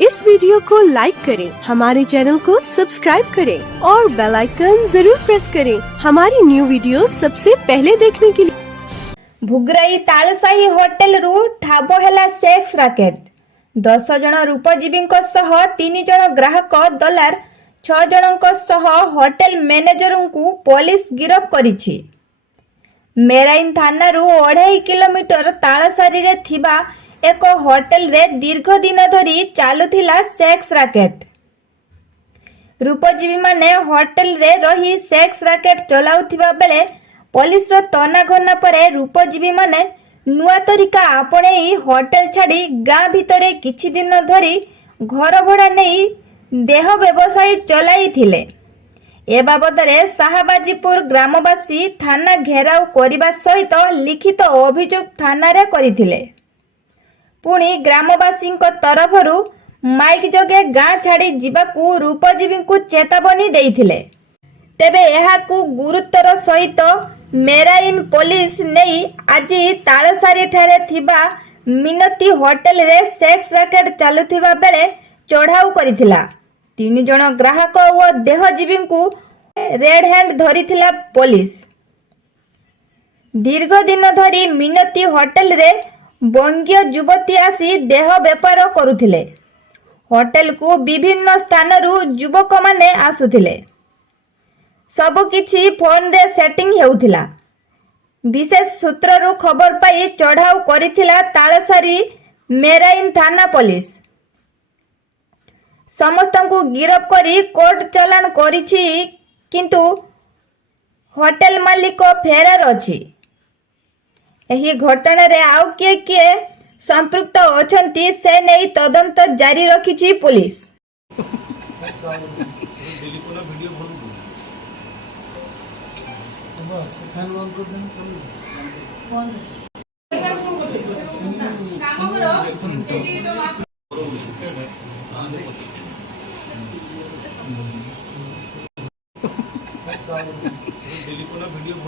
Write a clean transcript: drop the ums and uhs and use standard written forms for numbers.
इस वीडियो को लाइक करें, हमारे चैनल को सब्सक्राइब करें और बेल आइकन जरूर प्रेस करें हमारी न्यू वीडियो सबसे पहले देखने के लिए। भुगराई तालसाही होटेल रु ठाब हेला सेक्स राकेट 10 जन रूपजीवी 3 जन ग्राहक दलार 6 जन होटेल मैनेजर को पुलिस गिरफ करिछि। मेराइन थाना रु 2.5 किलोमीटर तालसारी रे थिबा एक होटेल रे दीर्घ दिन धरी चालुथिला सेक्स राकेट। रूपजीवी माने होटेल रे रही सेक्स राकेट चलाउथिबा बेले पुलिस रो तनाघना परे रूपजीवी माने नुआ तरीका आपणे होटेल छाड़ी गाँ भितरे किछि दिन धरी घर भड़ा नहीं देह व्यवसाय चलाई थिले। ए बाबदरे शाहबाजीपुर ग्रामवासी थाना घेराव करने सहित लिखित अभियोग थाना रे करिथिले। पुणी ग्रामवासी तरफरु माइक जगे गाँ छाड़ी जीवाकू रूपजीवी को चेतावनी देइथिले। तेबे एहाकू गुरुत्वर सहित मेराइन पुलिस नहीं आज तालसारी ठारे थिबा मिनती होटेल रे सेक्स राकेट चालुथिबा बेले चढ़ाऊ करिथिला। 3 जन ग्राहक और देहजीवी को रेड हैंड धरिथिला पुलिस। दीर्घ दिन धरी मिनती होटेल रे बंग्य युवती आसी देह व्यापार करुथिले। होटेल को विभिन्न स्थानरू युवक माने आसुथिले। सब किछि फोन रे सेटिंग हेउथिला। विशेष सूत्ररू खबर पाई चढ़ाऊ करिथिला तालसारी मेराइन थाना पुलिस। समस्त को गिरफ करी कोर्ट चालान करिछि, किंतु होटेल मालिक फेरार अछि। एही घटना रे आउ किए संपृक्त अछंती से नहीं तदंत जारी रखिछि पुलिस। वीडियो